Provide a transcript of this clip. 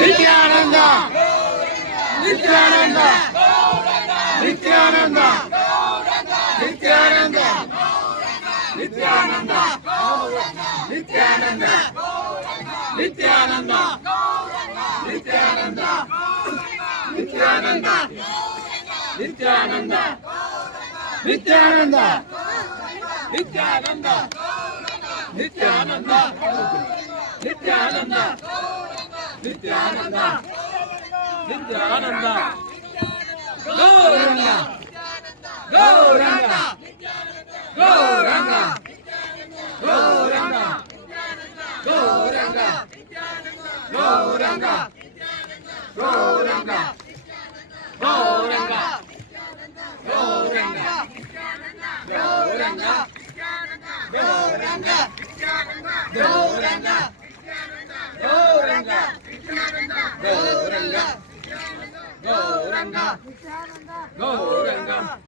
Nityananda Nityananda Nityananda Nityananda Nityananda Nityananda Nityananda Nityananda Nityananda Nityananda Nityananda Nityananda Nityananda Nityananda Nityananda Nityananda Gauranga Gauranga Gauranga Gauranga Gauranga Gauranga Gauranga Gauranga Gauranga Gauranga Gauranga Gauranga Gauranga Gauranga Gauranga Gauranga